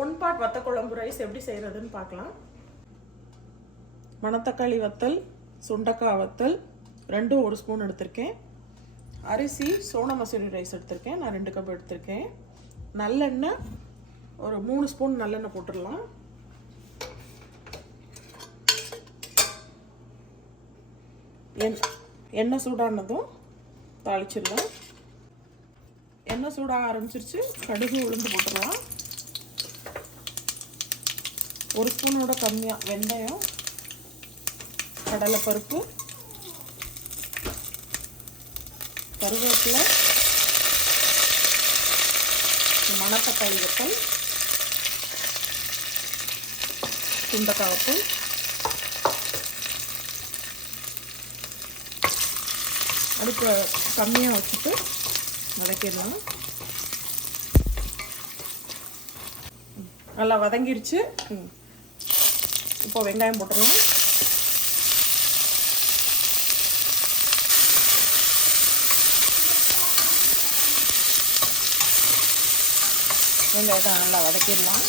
One part வத்த குழம்பு rice எப்படி செய்கிறதுன்னு பார்க்கலாம். மணத்தக்காளி வத்தல், சுண்டக்காய் வத்தல் ரெண்டும் 1 ஸ்பூன் எடுத்திருக்கேன். அரிசி சோனா மசூரி ரைஸ் எடுத்திருக்கேன், நான் 2 கப் எடுத்திருக்கேன். நல்லெண்ணெய் ஒரு 3 ஸ்பூன் நல்லெண்ணெய் போட்டுடலாம். எண்ணெய் சூடானதும் தாளிச்சிடலாம். எண்ணெய் சூடாக ஆரம்பிச்சிருச்சு, கடுகு உளுந்து போட்டுடலாம். 1 ஸ்பூனோட கம்மியாக வெந்தயம், கடலைப்பருப்பு, கருவேப்பிலை, மணத்தக்காளி வத்தல், சுண்டக்காய் வத்தல், அடுப்பு கம்மியாக வச்சுட்டு வதக்கிடலாம். நல்லா வதங்கிருச்சு. இப்போ வெங்காயம் போட்டுடலாம். வெங்காயத்தை நல்லா வதக்கிடலாம்.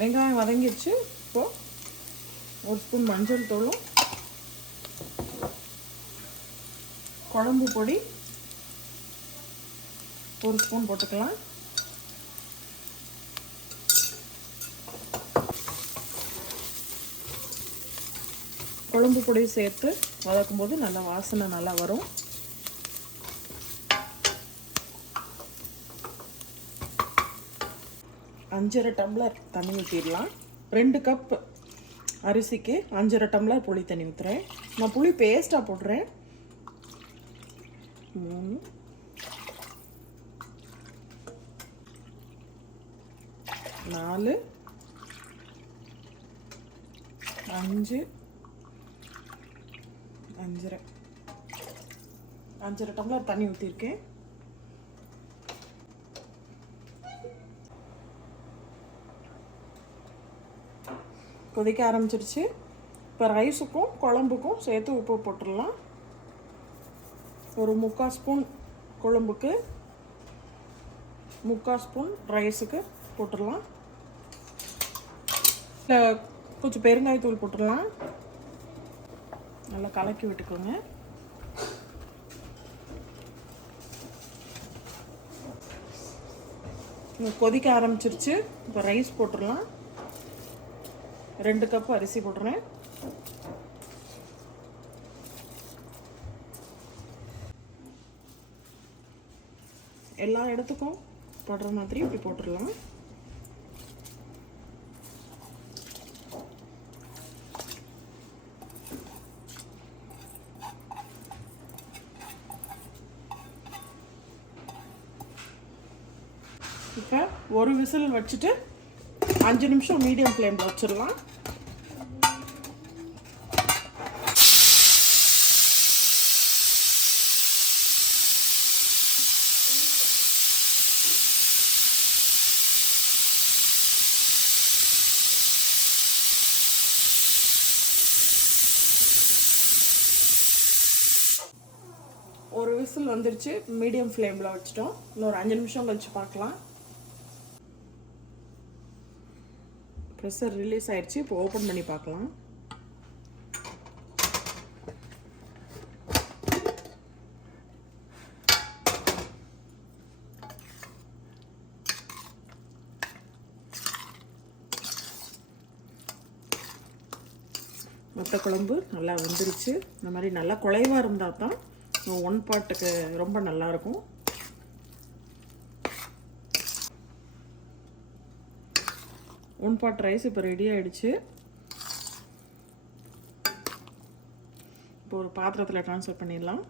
வெங்காயம் வதங்கிடுச்சு. இப்போது 1 ஸ்பூன் மஞ்சள் தூளும் குழம்பு பொடி 1 ஸ்பூன் போட்டுக்கலாம். குழம்பு பொடி சேர்த்து வதக்கும்போது நல்லா வாசனை நல்லா வரும். அஞ்சரை டம்ளர் தண்ணி ஊற்றிடலாம். 2 கப் அரிசிக்கு 5.5 டம்ளர் புளி தண்ணி ஊற்றுறேன். நான் புளி பேஸ்ட்டாக போடுறேன். 3 4 5 5.5 டம்ளர் தண்ணி ஊற்றிருக்கேன். கொதிக்க ஆரம்பிச்சிருச்சு. இப்போ ரைஸுக்கும் குழம்புக்கும் சேர்த்து உப்பு போட்டுடலாம். ஒரு 3/4 ஸ்பூன் குழம்புக்கு 3/4 ஸ்பூன் ரைஸுக்கு போட்டுடலாம். இல்லை கொஞ்சம் பெருங்காயத்தூள் போட்டுடலாம். நல்லா கலக்கி விட்டுக்கோங்க. கொதிக்க ஆரம்பிச்சிருச்சு. இப்போ ரைஸ் போட்டுடலாம். 2 கப் அரிசி போட்டுறேன். எல்லா இடத்துக்கும் போடுற மாதிரி இப்படி போட்டுடலாம். இப்போ ஒரு விசில் வச்சுட்டு 5 நிமிஷம் மீடியம் ஃப்ளேமில் வச்சிடலாம். ஒரு விசில் வந்துருச்சு, மீடியம் ஃப்ளேமில் வச்சுட்டோம். இன்னொரு 5 நிமிஷம் கழிச்சு பார்க்கலாம். ப்ரெஷர் ரிலீஸ் ஆயிடுச்சு. இப்போ ஓப்பன் பண்ணி பார்க்கலாம். வத்த குழம்பு நல்லா வந்துருச்சு. இந்த மாதிரி நல்லா குழைவாக இருந்தால் தான் 1 பார்ட்டுக்கு ரொம்ப நல்லாயிருக்கும். ஒன் பார்ட் ரைஸ் இப்போ ரெடி ஆகிடுச்சு. இப்போ ஒரு பாத்திரத்தில் ட்ரான்ஸ்ஃபர் பண்ணிடலாம்.